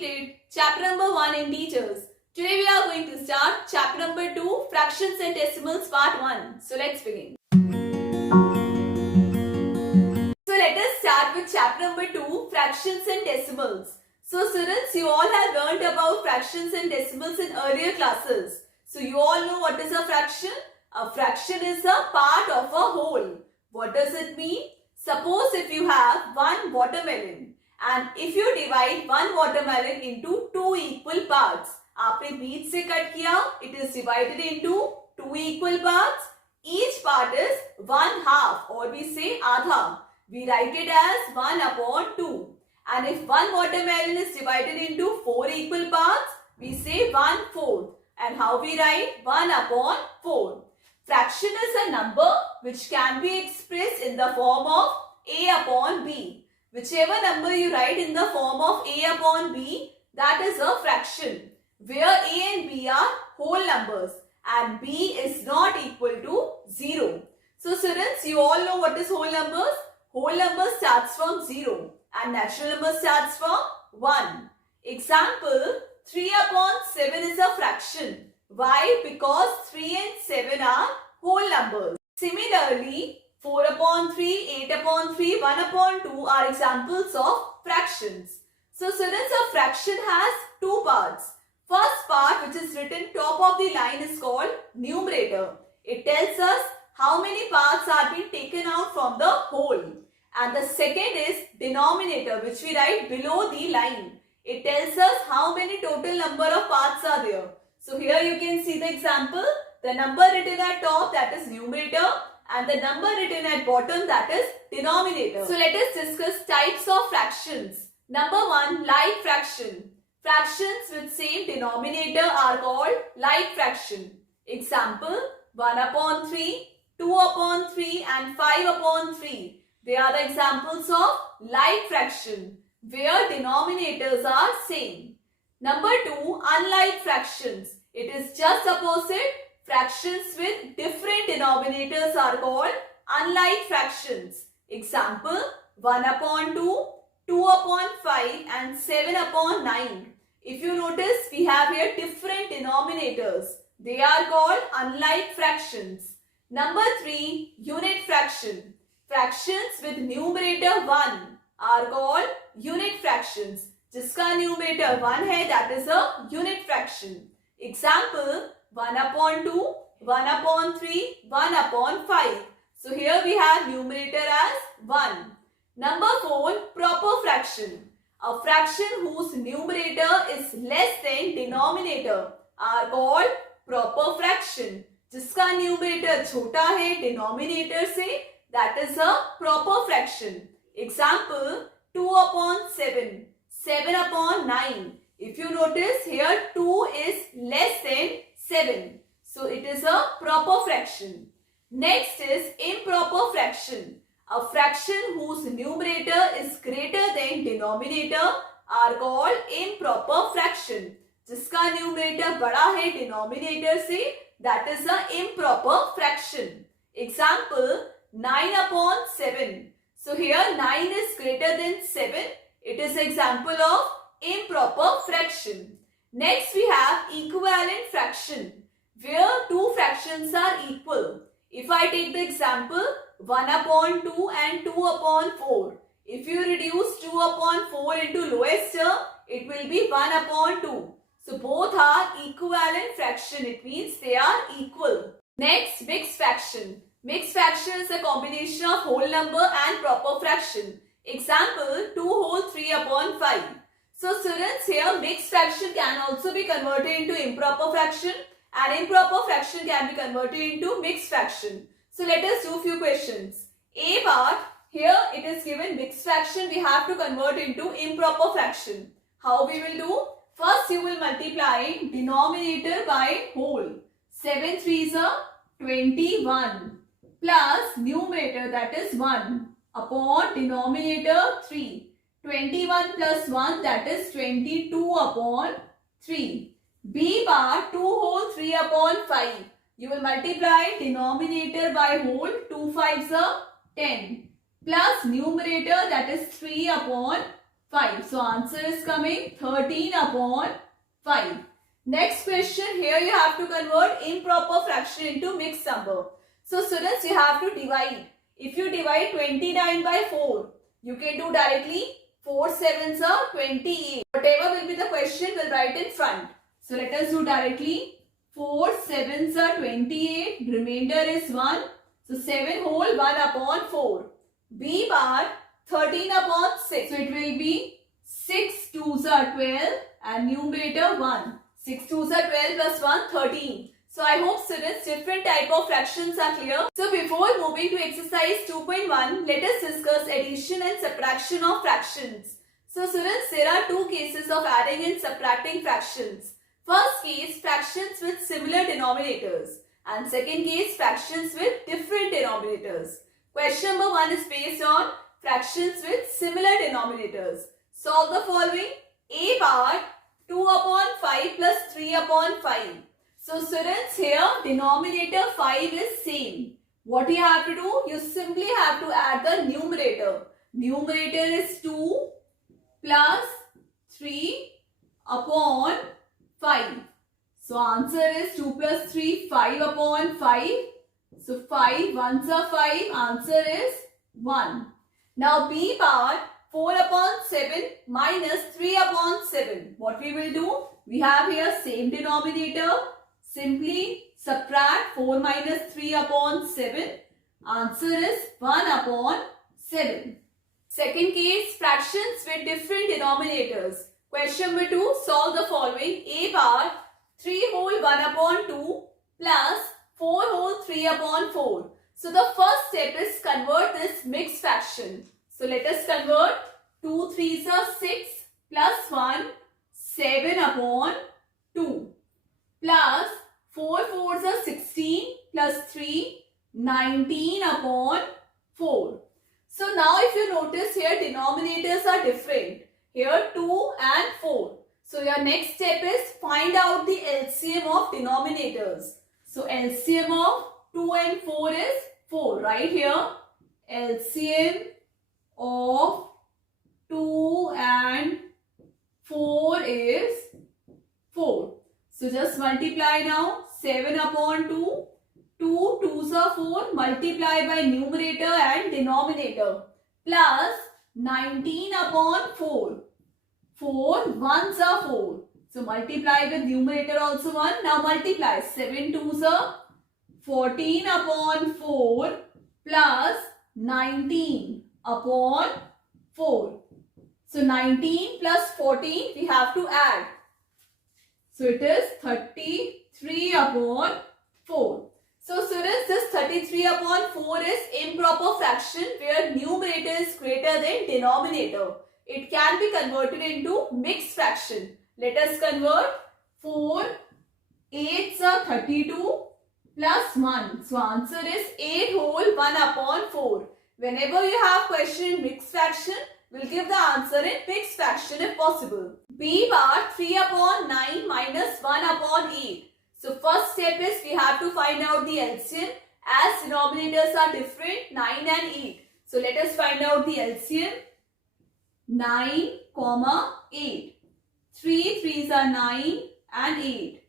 completed chapter number 1 in teachers. Today we are going to start chapter number 2, fractions and decimals part 1. So let's begin. So let us start with chapter number 2, fractions and decimals. So students, you all have learned about fractions and decimals in earlier classes. So you all know what is a fraction? A fraction is a part of a whole. What does it mean? Suppose if you have one watermelon and if you divide one watermelon into two equal parts, आपने बीच से cut किया, it is divided into two equal parts. Each part is 1/2 or we say आधा. We write it as 1/2. And if one watermelon is divided into 4 equal parts, we say 1/4. And how we write? 1/4. Fraction is a number which can be expressed in the form of A upon B. Whichever number you write in the form of A upon B, that is a fraction, where A and B are whole numbers and B is not equal to 0. So students, you all know what is whole numbers? Whole number starts from 0 and natural number starts from 1. Example, 3/7 is a fraction. Why? Because 3 and 7 are whole numbers. Similarly, 4/3, 8/3, 1/2 are examples of fractions. So students, a fraction has two parts. First part, which is written top of the line, is called numerator. It tells us how many parts are being taken out from the whole. And the second is denominator, which we write below the line. It tells us how many total number of parts are there. So here you can see the example. The number written at top, that is numerator, and the number written at bottom, that is denominator. So let us discuss types of fractions. Number 1, like fraction. Fractions with same denominator are called like fraction. Example, 1/3, 2/3 and 5/3. They are the examples of like fraction, where denominators are same. Number 2, unlike fractions. It is just opposite. Fractions with different denominators are called unlike fractions. Example, 1/2, 2/5 and 7/9. If you notice, we have here different denominators. They are called unlike fractions. Number 3, unit fraction. Fractions with numerator 1 are called unit fractions. जिसका numerator 1 है, that is a unit fraction. Example, 1/2, 1/3, 1/5. So here we have numerator as 1. Number 4, proper fraction. A fraction whose numerator is less than denominator are called proper fraction. जिसका numerator छोटा है denominator से, that is a proper fraction. Example, 2/7, 7/9. If you notice here, 2 is less than 7. So it is a proper fraction. Next is improper fraction. A fraction whose numerator is greater than denominator are called improper fraction. जिसका numerator बड़ा है denominator से, that is a improper fraction. Example, 9/7. So here 9 is greater than 7. It is example of improper fraction. Next we have equivalent fraction, where two fractions are equal. If I take the example 1/2 and 2/4. If you reduce 2/4 into lowest term, it will be 1/2. So both are equivalent fraction. It means they are equal. Next, mixed fraction. Mixed fraction is a combination of whole number and proper fraction. Example, 2/3/5. So students, here mixed fraction can also be converted into improper fraction and improper fraction can be converted into mixed fraction. So let us do few questions. A part, here it is given mixed fraction, we have to convert into improper fraction. How we will do? First you will multiply denominator by whole. 7 3s are 21 plus numerator, that is 1, upon denominator 3. 21 plus 1, that is 22/3. B part, 2/3/5. You will multiply denominator by whole. 2 5s are 10. Plus numerator, that is 3/5. 5. So answer is coming 13 upon 5. Next question, here you have to convert improper fraction into mixed number. So students, you have to divide. If you divide 29 by 4, you can do directly 4 7s are 28. Whatever will be the question, we'll write in front. So let us do directly. 4 7s are 28. Remainder is 1. So 7 whole 1 upon 4. B bar 13 upon 6. So it will be 6 2s are 12 and numerator 1. 6 2s are 12 plus 1 13. So I hope students different type of fractions are clear. So before moving to exercise 2.1, let us discuss addition and subtraction of fractions. So students, there are two cases of adding and subtracting fractions. First case, fractions with similar denominators, and second case, fractions with different denominators. Question number 1 is based on fractions with similar denominators. Solve the following. A bar 2 upon 5 plus 3 upon 5. So students, here denominator 5 is same. What you have to do? You simply have to add the numerator. Numerator is 2 plus 3 upon 5. So answer is 2 plus 3, 5 upon 5. So 5 ones are 5. Answer is 1. Now B bar 4 upon 7 minus 3 upon 7. What we will do? We have here same denominator. Simply subtract 4 minus 3 upon 7. Answer is 1 upon 7. Second case, fractions with different denominators. Question number 2, solve the following. A bar 3 whole 1 upon 2 plus 4 whole 3 upon 4. So the first step is convert this mixed fraction. So let us convert. 2 3s are 6 plus 1 7 upon 2 plus 4 4s are 16 plus 3 19 upon 4. So now if you notice here denominators are different. Here 2 and 4. So your next step is find out the LCM of denominators. So LCM of 2 and 4 is 4. Right here LCM of 2 and 4 is 4. So just multiply now. 7 upon 2. 2 2s are 4. Multiply by numerator and denominator. Plus 19 upon 4. 4 1s are 4. So multiply with numerator also 1. Now multiply. 7 2s are 14 upon 4 plus 19 upon 4. So 19 plus 14 we have to add. So it is 33 upon 4. So students, this 33 upon 4 is improper fraction where numerator is greater than denominator. It can be converted into mixed fraction. Let us convert. 4 8s are 32 plus 1. So answer is 8 whole 1 upon 4. Whenever you have question mixed fraction, we'll give the answer in mixed fraction if possible. B bar 3 upon 9 minus 1 upon 8. So first step is we have to find out the LCM as denominators are different 9 and 8. So let us find out the LCM. 9, 8. 3 3s are 9 and 8.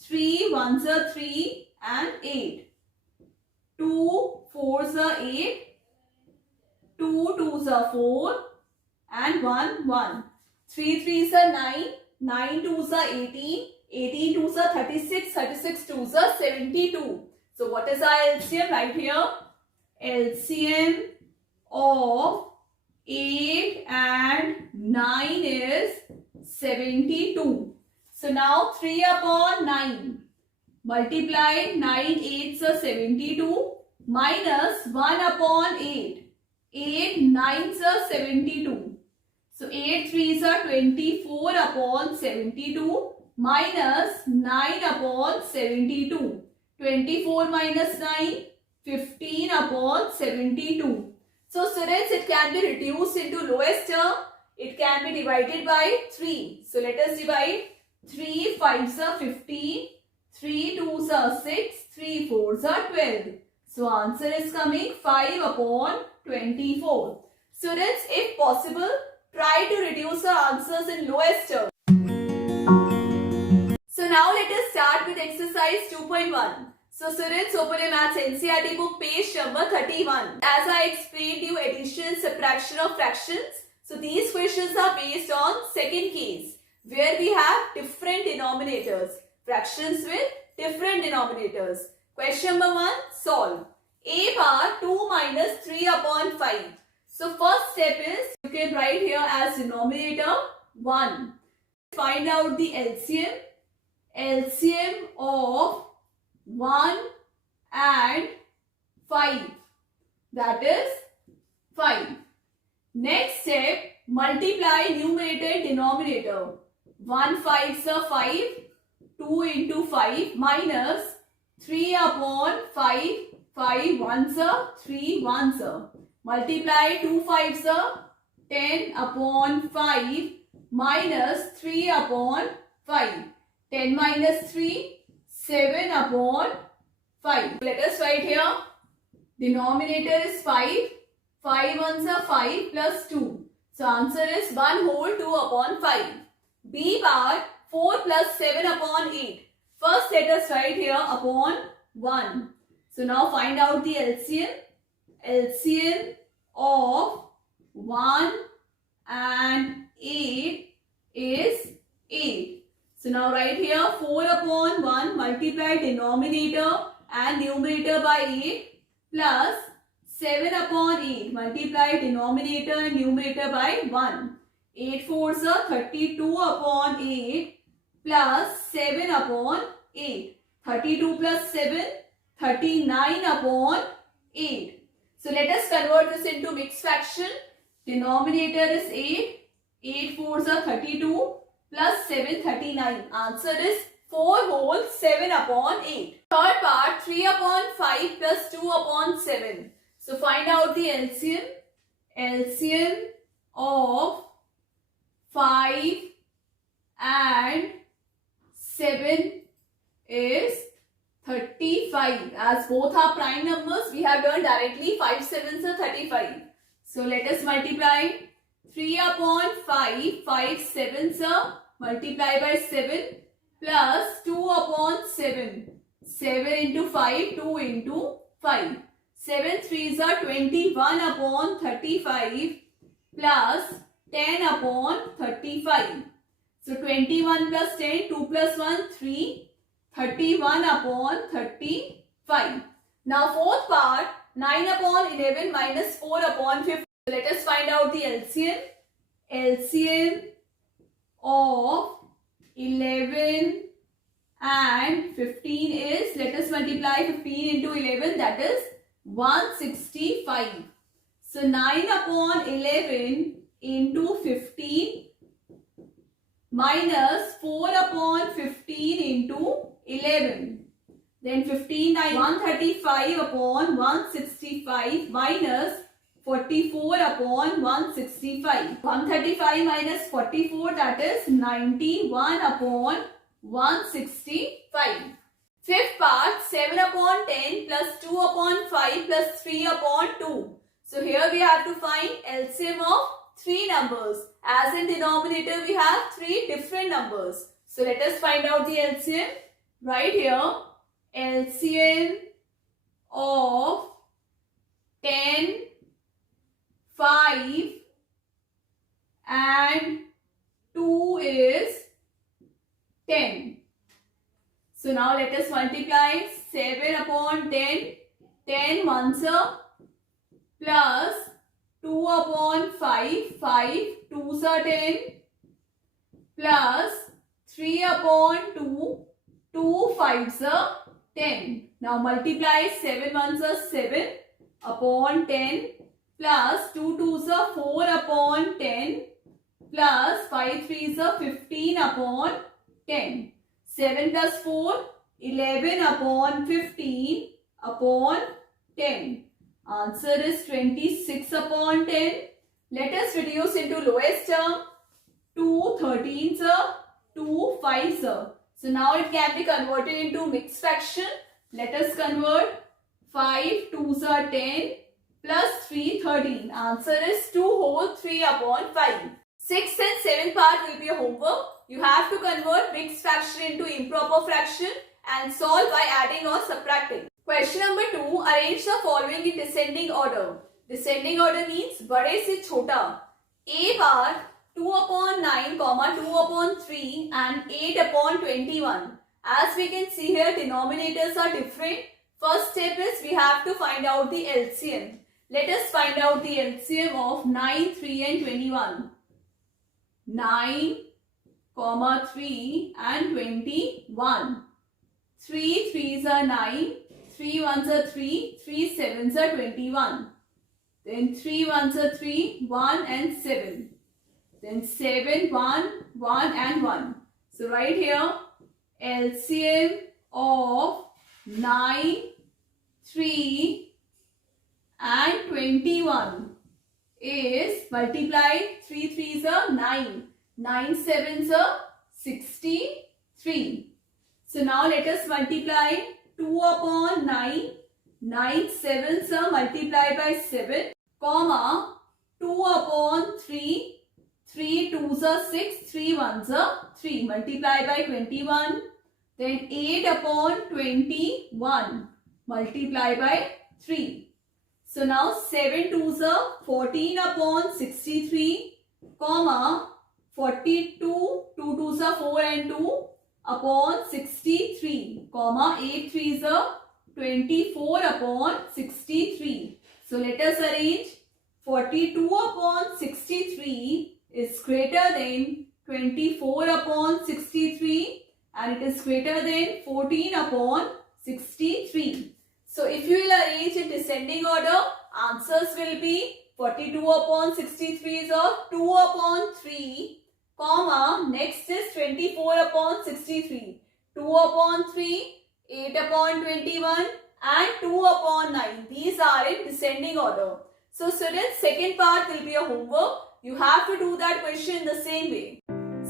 3 1s are 3 and 8. 2 4s are 8. 2 2s are 4 and 1 1. 3 3s are 9. 9 2s are 18. 18 2s are 36. 36 2s are 72. So what is our LCM right here? LCM of 8 and 9 is 72. So now 3 upon 9. Multiply 9 8s are 72 minus 1 upon 8. 8 9s are 72. So 8 3s are 24 upon 72 minus 9 upon 72. 24 minus 9, 15 upon 72. So students, it can be reduced into lowest term. It can be divided by 3. So let us divide. 3 5s are 15. 3 2s are 6. 3 4s are 12. So answer is coming 5 upon 24. Students, if possible, try to reduce the answers in lowest term. So now let us start with exercise 2.1. So students, open your Maths NCERT book, page number 31. As I explained you, addition and subtraction of fractions. So these questions are based on second case, where we have different denominators. Fractions with different denominators. Question number 1, solve. A bar 2 minus 3 upon 5. So first step is, you can write here as denominator 1. Find out the LCM. LCM of 1 and 5. That is 5. Next step, multiply numerator and denominator. 1 5s are 5. 2 into 5 minus 3 upon 5. 5 1s are 3 1s are. Multiply 2 5s are 10 upon 5 minus 3 upon 5. 10 minus 3, 7 upon 5. Let us write here. Denominator is 5. 5 ones are 5 plus 2. So answer is 1 whole 2 upon 5. B bar 4 plus 7 upon 8. First let us write here upon 1. So now find out the LCM. LCM of 1 and 8 is 8. So now write here 4 upon 1, multiply denominator and numerator by 8 plus 7 upon 8, multiply denominator and numerator by 1. 8 4s are 32 upon 8 plus 7 upon 8. 32 plus 7, 39 upon 8. So let us convert this into mixed fraction. Denominator is 8. 8 4s are 32. Plus 7, 39. Answer is 4 whole 7 upon 8. Third part, 3 upon 5 plus 2 upon 7. So find out the LCM. LCM of 5 and 7 is 35. As both are prime numbers, we have done directly 5 7s are 35. So let us multiply. 3 upon 5, 5 7s are multiply by 7 plus 2 upon 7. 7 into 5, 2 into 5. 7 3s are 21 upon 35 plus 10 upon 35. So 21 plus 10, 2 plus 1, 3. 31 upon 35. Now fourth part, 9 upon 11 minus 4 upon 15. Let us find out the LCM. LCM of 11 and 15 is, let us multiply 15 into 11, that is 165. So 9 upon 11 into 15 minus 4 upon 15 into 11. Then 15 9, 135 upon 165 minus 44 upon 165. 135 minus 44, that is 91 upon 165. Fifth part, 7 upon 10 plus 2 upon 5 plus 3 upon 2. So here we have to find LCM of 3 numbers. As in denominator we have 3 different numbers. So let us find out the LCM. Right here, LCM of 10, 5 and 2 is 10. So now let us multiply 7 upon 10. 10 ones are plus 2 upon 5. 5 2s are 10 plus 3 upon 2. 2 5s are 10. Now multiply 7 ones are 7 upon 10 plus 2 2s are 4 upon 10 plus 5 3s are 15 upon 10. 7 plus 4, 11 upon 15 upon 10. Answer is 26 upon 10. Let us reduce into lowest term. 2 13s are 2 5s are. So now it can be converted into mixed fraction. Let us convert. 5 2s are 10 plus 3 13. Answer is 2 whole 3 upon 5. Sixth and seventh part will be a homework. You have to convert mixed fraction into improper fraction and solve by adding or subtracting. Question number 2. Arrange the following in descending order. Descending order means बड़े से छोटा. A bar 2/9, 2/3 and 8/21. As we can see here, denominators are different. First step is we have to find out the LCM. Let us find out the LCM of 9, 3 and 21. 9, 3 and 21. 3 3s are 9, 3 1s are 3, 3 7s are 21. Then 3 1s are 3, 1 and 7. Then 7, 1, 1 and 1. So right here, LCM of 9, 3 and 21 is multiply 3 3s are 9, 9 7s are 63. So now let us multiply 2/9, 9 7s are multiplied by 7, comma 2/3, 3 2s are 6, 3 1s are 3, multiply by 21. Then 8/21 multiply by 3. So now 7 2s are 14/63, comma 42, 2 2s are 4 and 2 upon 63, comma 8 3s are 24/63. So let us arrange 42/63 is greater than 24/63 and it is greater than 14/63. So if you will arrange in descending order, answers will be 42/63 is of 2/3, comma next is 24/63, 2/3, 8/21 and 2/9. These are in descending order. So students, second part will be a homework. You have to do that question in the same way.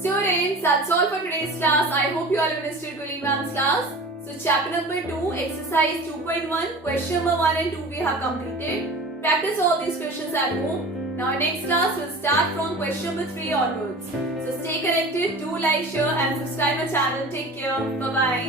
Students, that's all for today's class. I hope you all understood Colleen Ma'am's class. So chapter number 2, exercise 2.1, question number 1 and 2 we have completed. Practice all these questions at home. Now next class will start from question number 3 onwards. So stay connected, do like, share and subscribe my channel. Take care. Bye-bye.